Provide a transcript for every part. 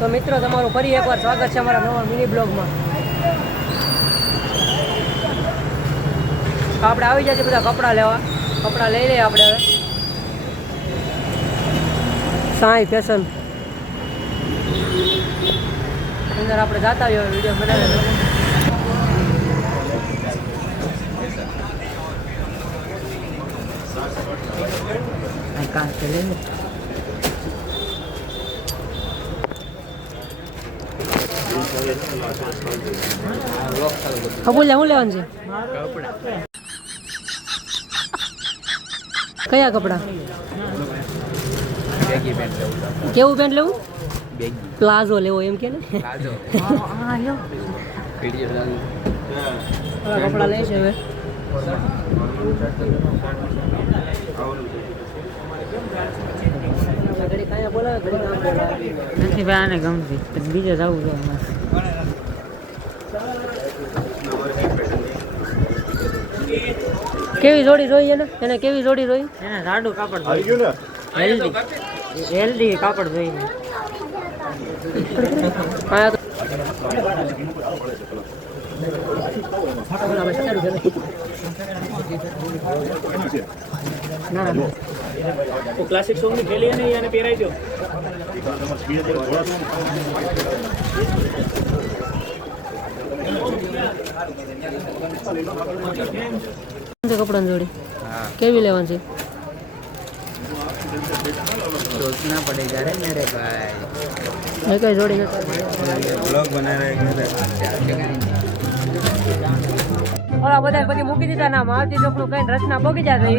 તો મિત્રો તમારું ફરી એકવાર સ્વાગત છે અમારા નવા મિની બ્લોગમાં. આપણે આવી જાય છે બધા કપડાં લેવા. કપડાં લઈ લઈએ આપણે હવે. સાંઈ ફેશન અંદર આપણે જાતા આવીએ, વિડીયો બનાવે. કબૂલ શું લેવાનું છે? કયા કપડા? કેવું પેન્ટ લેવું? પ્લાઝો લેવો એમ કે ને? કપડા લે છે હવે. નથી ભાઈ આને ગમતી, બીજે જવું છે. કેવી જોડી જોઈએ ને? એને કેવી જોડી જોઈ? એને જાડું કાપડ હેલ્ધી કાપડ જોઈએ. ક્લાસિક સોંગ ની થેલી ને એને પહેરાઈ દો. કપડાની જોડી કેવી લેવાની છે? सोचना पड़ेगा रे मेरे भाई. मैं कई जोड़ी ब्लॉग बना रहे हैं. ઓલા બધા પછી મૂકી દીધા ના માવતી ચોકનું કઈ રચના પોગી જાય છે.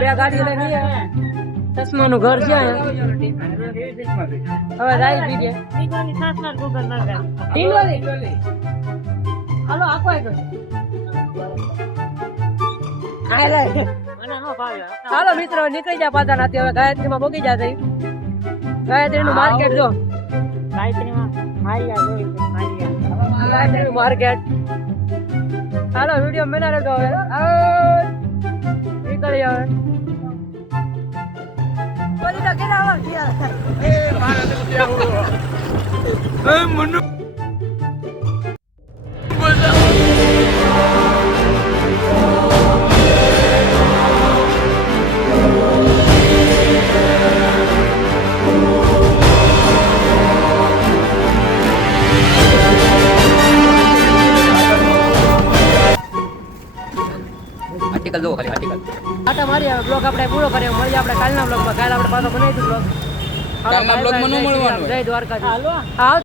બે ગાડી લઈને ચશ્માનું ઘર છે. હવે જાય બીજે હાલો આખો હાલો મિત્રો નીકળી જાય પાછા નાથી. હવે ગાયત્રી માં પોગી જાય. ગાયત્રી નું માર્કેટ જો. માર્કેટ હાલો વિડીયો મેના રહેતો. હવે નીકળી હવે આર્ટિકલ જો ખાલી આર્ટિકલ. આટા મારી બ્લોગ આપણે પૂરો કર્યો. મળીએ આપણે કાલના બ્લોગમાં. કાલે આપણે પાછો બનાવી બ્લોગ. કાલના બ્લોગમાં ન મળવાનું. જય દ્વારકા. હાલો.